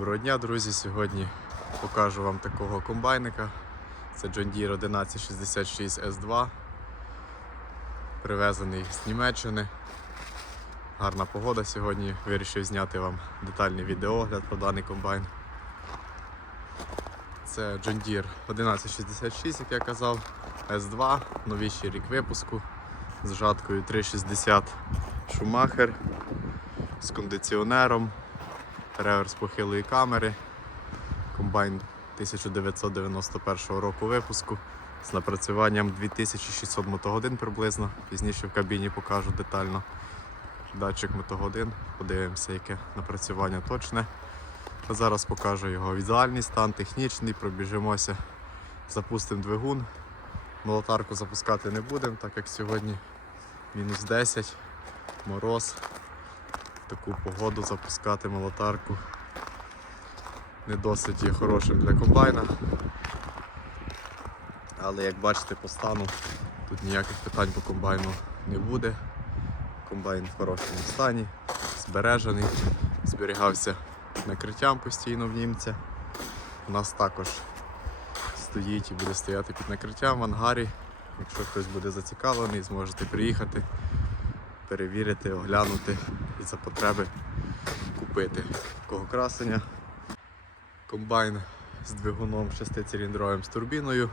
Доброго дня, друзі! Сьогодні покажу вам такого комбайника. Це John Deere 1166 S2. Привезений з Німеччини. Гарна погода сьогодні. Вирішив зняти вам детальний відеогляд про даний комбайн. Це John Deere 1166, як я казав, S2, новіший рік випуску з жаткою 360 Schumacher, з кондиціонером, реверс похилої камери, комбайн 1991 року випуску з напрацюванням 2600 мотогодин приблизно. Пізніше в кабіні покажу детально датчик мотогодин, подивимося, яке напрацювання точне. А зараз покажу його візуальний стан, технічний, пробіжимося, запустимо двигун. Молотарку запускати не будемо, так як сьогодні мінус 10, мороз. Таку погоду запускати молотарку не досить є хорошим для комбайна. Але як бачите по стану, тут ніяких питань по комбайну не буде. Комбайн в хорошому стані, збережений, зберігався під накриттям постійно в німця. У нас також стоїть і буде стояти під накриттям в ангарі. Якщо хтось буде зацікавлений, зможете приїхати, перевірити, оглянути і за потреби купити такого красення. Комбайн з двигуном 6-циліндровим з турбіною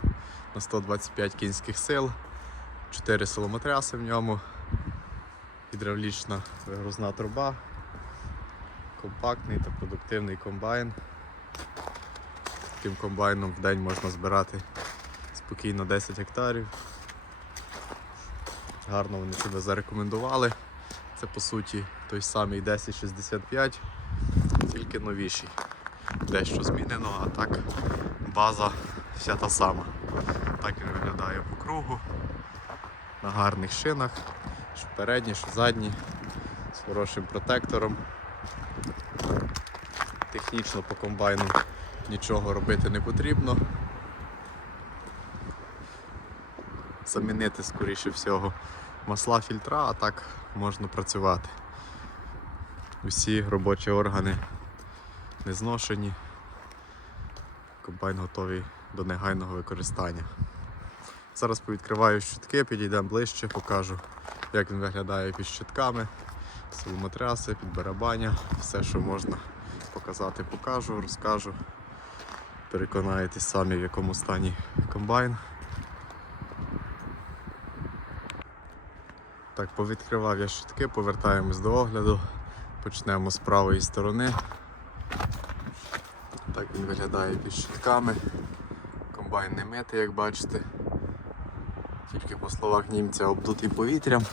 на 125 кінських сил, 4 силомотряси в ньому, гідравлічна вигрузна труба, компактний та продуктивний комбайн. Таким комбайном в день можна збирати спокійно 10 гектарів. Гарно вони себе зарекомендували. Це по суті той самий 1065, тільки новіший. Дещо змінено, а так база вся та сама. Так він виглядає по кругу, на гарних шинах, що передні, що задні, з хорошим протектором. Технічно по комбайну нічого робити не потрібно. Замінити, скоріше всього, масла фільтра, а так можна працювати. Усі робочі органи не зношені. Комбайн готовий до негайного використання. Зараз повідкриваю щитки, підійдемо ближче, покажу, як він виглядає під щитками, силомотряси, під барабаня, все, що можна показати, покажу, розкажу. Переконаєтесь самі, в якому стані комбайн. Так, повідкривав я щитки, повертаємось до огляду. Почнемо з правої сторони. Так він виглядає під щитками. Комбайн не митий, як бачите. Тільки по словах німця обдутий повітрям.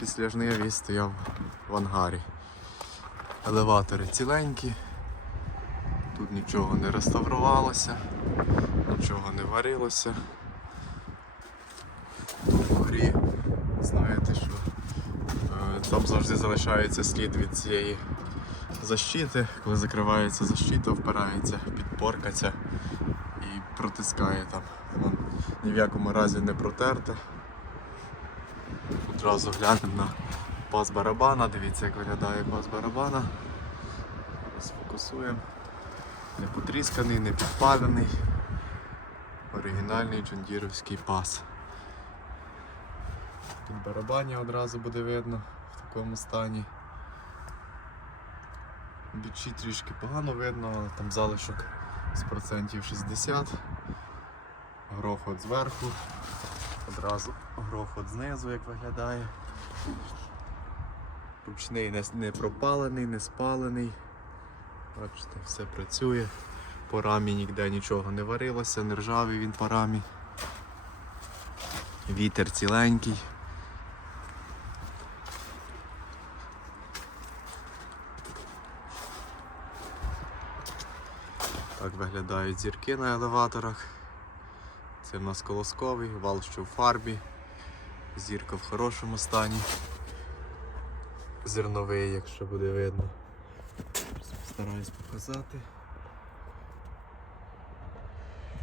Після жниві стояв в ангарі. Елеватори ціленькі. Тут нічого не реставрувалося, нічого не варилося. Тут вгорі, знаєте, що е, там завжди залишається слід від цієї защити. Коли закривається защита, впирається, підпоркаться і протискає там. Воно ні в якому разі не протерте. Одразу глянемо на пас барабана, дивіться як виглядає пас барабана. Сфокусуємо. Не потрісканий, не підпалений. Оригінальний джондіровський пас. Під барабані одразу буде видно в такому стані. Бічі трішки погано видно, але там залишок з процентів 60. Грохот зверху, одразу грохот знизу, як виглядає. Ручний не пропалений, не спалений. Бачите, все працює. По рамі ніде нічого не варилося, не ржавий він по рамі. Вітер ціленький. Виглядають зірки на елеваторах. Це в нас колосковий, вал що в фарбі, зірка в хорошому стані. Зерновий, якщо буде видно. Стараюсь показати.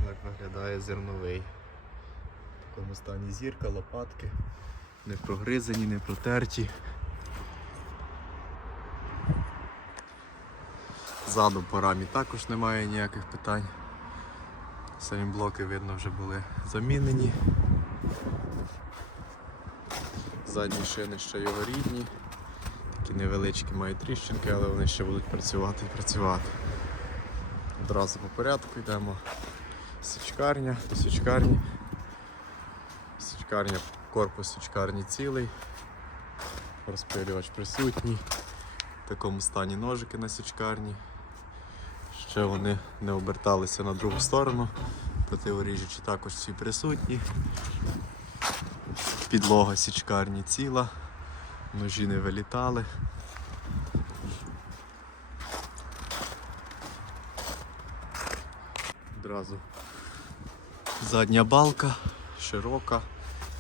Так виглядає зерновий. В такому стані зірка, лопатки, не прогризані, не протерті. Ззаду по рамі також немає ніяких питань. Самі блоки, видно, вже були замінені. Задні шини ще його рідні. Такі невеличкі мають тріщинки, але вони ще будуть працювати і працювати. Одразу по порядку йдемо. Січкарня, до січкарні. Січкарня, корпус січкарні цілий. Розпилювач присутній. В такому стані ножики на січкарні. Ще вони не оберталися на другу сторону. Противоріжучі також всі присутні. Підлога січкарні ціла, ножі не вилітали. Одразу задня балка, широка,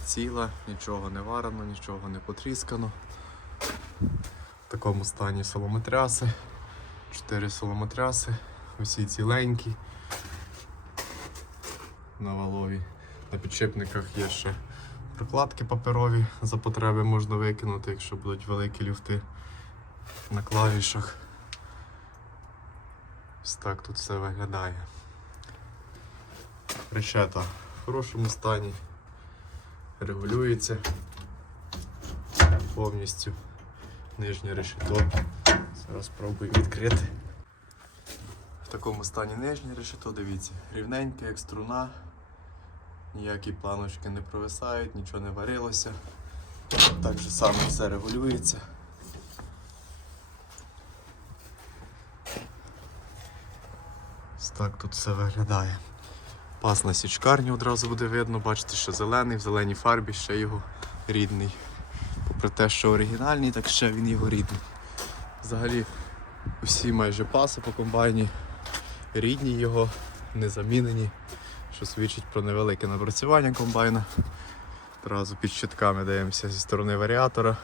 ціла, нічого не варено, нічого не потріскано. В такому стані соломотряси, 4 соломотряси, усі ціленькі. На валові. На підшипниках є ще прокладки паперові за потреби можна викинути, якщо будуть великі люфти на клавішах. Ось так тут все виглядає. Решета в хорошому стані, регулюється повністю нижнє решето. Зараз спробую відкрити. Такому стані нижнє решето, дивіться, рівненьке, як струна. Ніякі планочки не провисають, нічого не варилося. Так же само все регулюється. Ось так тут все виглядає. Пас на січкарні одразу буде видно, бачите, що зелений, в зеленій фарбі ще його рідний. Попри те, що оригінальний, так ще він його рідний. Взагалі усі майже паси по комбайні рідні його, не замінені що свідчить про невелике напрацювання комбайна. Одразу під щитками дивимося зі сторони варіатора.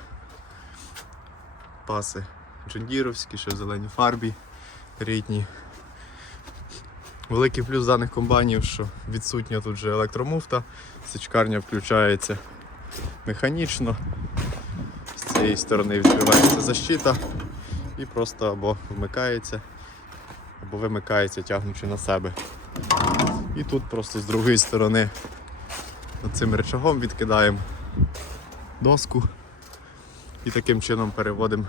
Паси джондіровські, ще в зеленій фарбі рідні. Великий плюс даних комбайнів, що відсутня тут же електромуфта, січкарня включається механічно. З цієї сторони відкривається защита і просто або вмикається, або вимикається, тягнучи на себе. І тут просто з другої сторони цим речагом відкидаємо доску і таким чином переводимо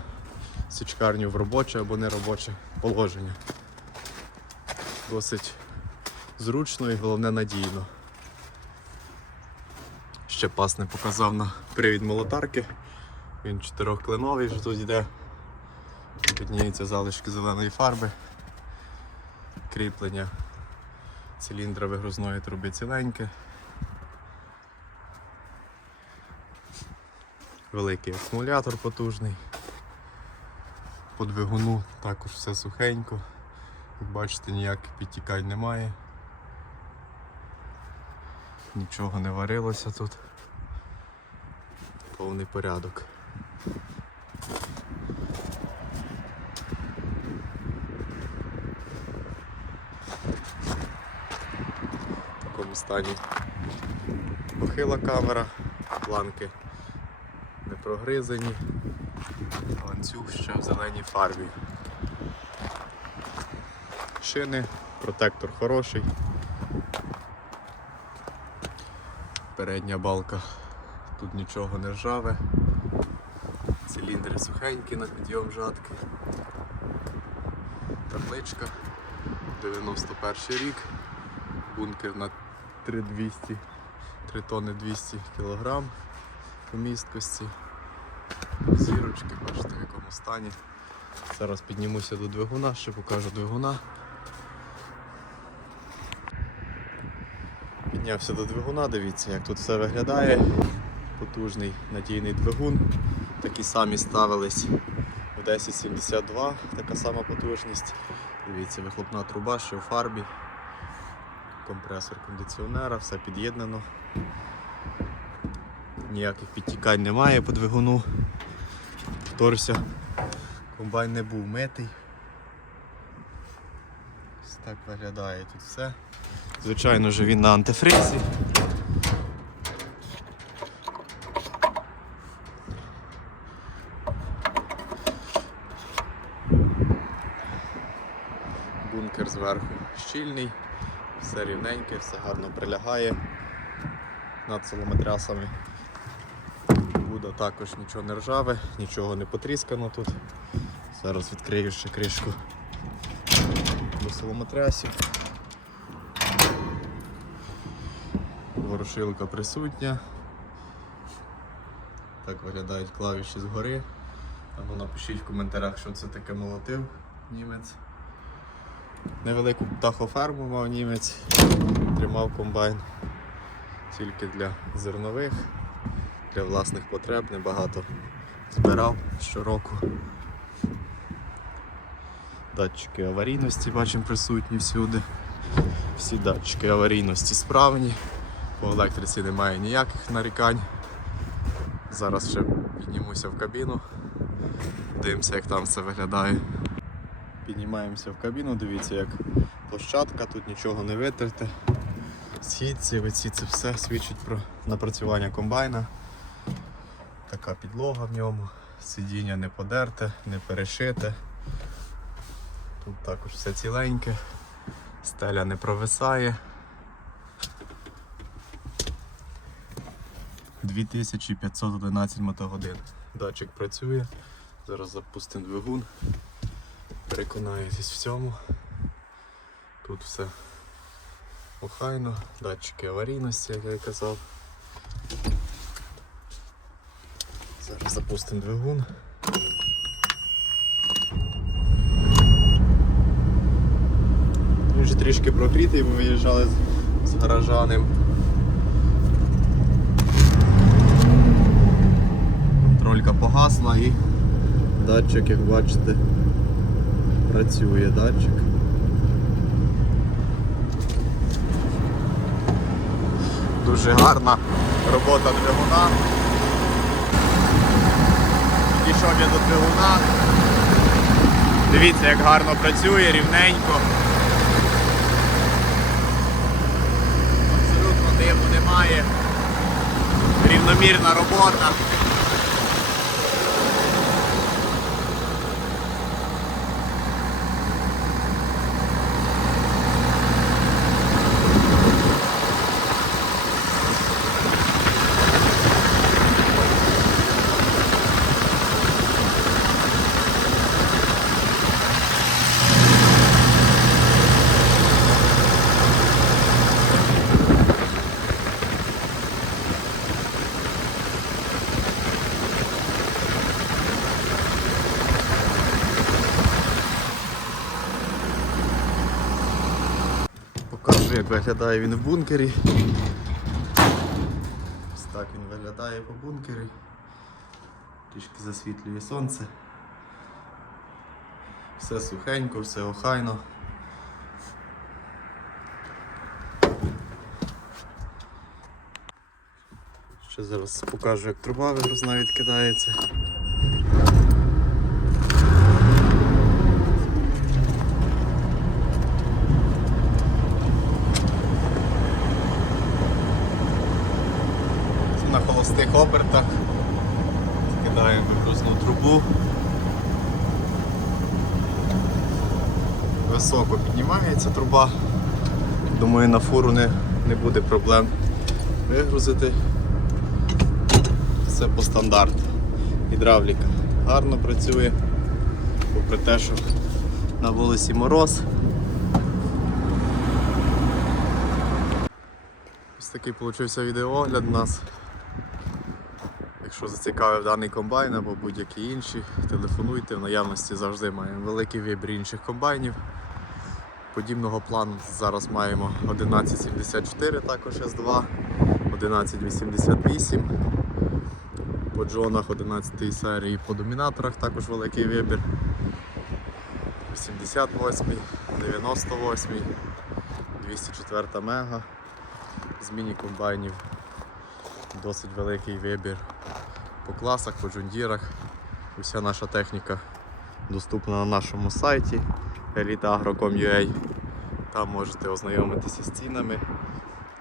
січкарню в робоче або неробоче положення. Досить зручно і головне надійно. Ще пас не показав на привід молотарки. Він чотирьохклиновий, вже тут йде. Підніються залишки зеленої фарби, кріплення циліндра вигрузної труби ціленьке. Великий акумулятор потужний. По двигуну також все сухенько. Як бачите, ніяких підтікань немає. Нічого не варилося тут. Повний порядок. В такому стані похила камера, планки не прогризані, ланцюг ще в зеленій фарбі. Шини, протектор хороший. Передня балка, тут нічого не ржаве. Циліндри сухенькі на підйом жатки. Табличка. 91 рік. Бункер на 3200, 3 тонни 200 кг по місткості. Зірочки, бачите в якому стані. Зараз піднімуся до двигуна, ще покажу двигуна. Піднявся до двигуна, дивіться, як тут все виглядає. Потужний надійний двигун. Такі самі ставились в 1072, така сама потужність. Дивіться, вихлопна труба, ще у фарбі. Компресор кондиціонера, все під'єднано. Ніяких підтікань немає по двигуну. Повторюся, комбайн не був митий. Ось так виглядає тут все. Звичайно ж він на антифризі. Бункер зверху щільний, все рівненьке, все гарно прилягає над солометрясами. Буде також нічого не ржаве, нічого не потріскано тут. Зараз відкрию ще кришку до соломотрясів. Ворошилка присутня. Так виглядають клавіші згори. А ну напишіть в коментарях, що це таке молотив німець. Невелику птахоферму мав німець, тримав комбайн тільки для зернових, для власних потреб, небагато збирав щороку. Датчики аварійності бачимо присутні всюди. Всі датчики аварійності справні. По електриці немає ніяких нарікань. Зараз ще піднімуся в кабіну. Дивимося, як там все виглядає. Піднімаємося в кабіну, дивіться, як площадка, тут нічого не витерте. Східці, оці це все свідчить про напрацювання комбайна. Така підлога в ньому, сидіння не подерте, не перешите. Тут також все ціленьке, стеля не провисає. 2511 мотогодин. Датчик працює. Зараз запустимо двигун. Переконаєтесь в цьому. Тут все охайно, датчики аварійності, як я казав. Зараз запустимо двигун. Він вже трішки прогрітий, бо виїжджали з- з гаража. Контролька погасла і датчик, як бачите, працює датчик. Дуже гарна робота двигуна. Підійшов я до двигуна. Дивіться, як гарно працює, рівненько. Абсолютно диму немає. Рівномірна робота. Покажу, як виглядає він в бункері. Ось так він виглядає по бункері. Трішки засвітлює сонце. Все сухенько, все охайно. Ще зараз покажу, як труба вигрузна відкидається. Це на холостих обертах. Кидаємо вигрузну трубу. Високо піднімається труба. Думаю, на фуру не, не буде проблем вигрузити. Все по стандарту. Гідравліка гарно працює, попри те, що на вулиці мороз. Ось такий получився відеоогляд у нас. Якщо зацікавив даний комбайн або будь-які інші, телефонуйте, в наявності завжди маємо великий вибір інших комбайнів. Подібного плану зараз маємо 1174, також С2, 1188. По джонах 11 серії, по домінаторах також великий вибір. 88, 98, 204 мега. З міні-комбайнів досить великий вибір по класах, по джундірах. Уся наша техніка доступна на нашому сайті eliteagro.com.ua. Там можете ознайомитися з цінами,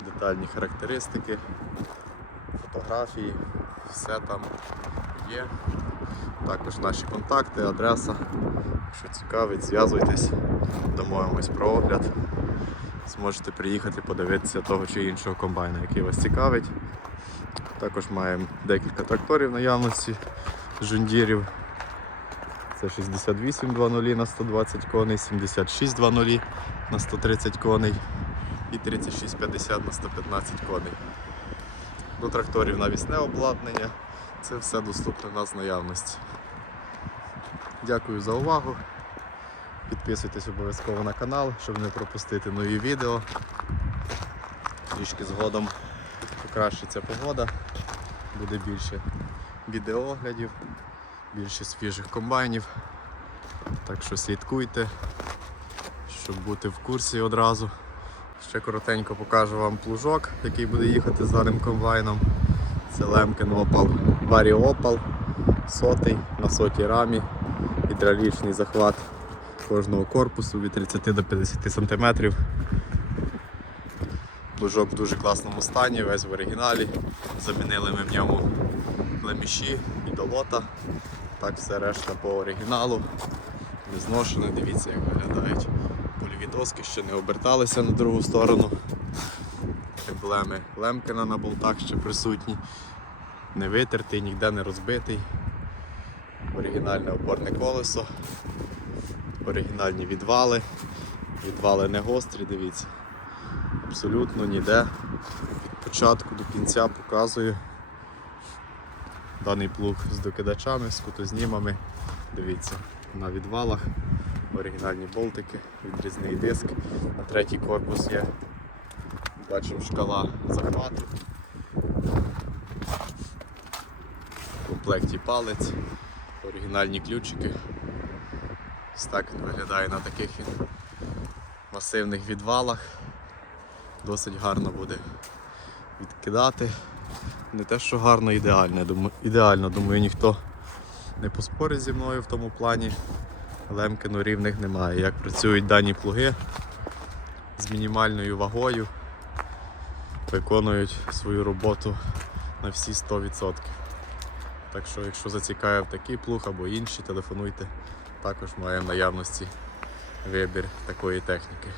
детальні характеристики, фотографії, все там є. Також наші контакти, адреса. Якщо цікавить, зв'язуйтесь, домовимось про огляд. Зможете приїхати подивитися того чи іншого комбайна, який вас цікавить. Також маємо декілька тракторів в наявності жундірів. Це 68.00 на 120 коней, 76.00 на 130 коней і 36.50 на 115 коней. До тракторів навісне обладнання. Це все доступно у нас в наявності. Дякую за увагу. Підписуйтесь обов'язково на канал, щоб не пропустити нові відео. Трішки згодом покращиться погода, буде більше відеооглядів, більше свіжих комбайнів. Так що слідкуйте, щоб бути в курсі одразу. Ще коротенько покажу вам плужок, який буде їхати з даним комбайном. Це Лемкен Опал, Варі Опал, сотий на сотій рамі, гідравлічний захват кожного корпусу від 30 до 50 см. Плужок в дуже класному стані, весь в оригіналі. Замінили ми в ньому леміші і долота. Так все решта по оригіналу. Не зношене, дивіться, як виглядають. Польові доски ще не оберталися на другу сторону. Емблеми Лемкена на болтах ще присутні. Не витертий, ніде не розбитий. Оригінальне опорне колесо. Оригінальні відвали. Відвали не гострі, дивіться. Абсолютно ніде. Від початку до кінця показую. Даний плуг з докидачами, з кутознімами. Дивіться, на відвалах оригінальні болтики, відрізний диск. На третій корпус є. Бачимо шкала захвату. В комплекті палець, оригінальні ключики. Ось так він виглядає на таких масивних відвалах. Досить гарно буде відкидати. Не те, що гарно, ідеально. Думаю, ідеально, думаю, ніхто не поспорить зі мною в тому плані. Лемкину рівних немає. Як працюють дані плуги з мінімальною вагою, виконують свою роботу на всі 100%. Так що, якщо зацікавив такий плуг або інші, телефонуйте. Також маємо наявності вибір такої техніки.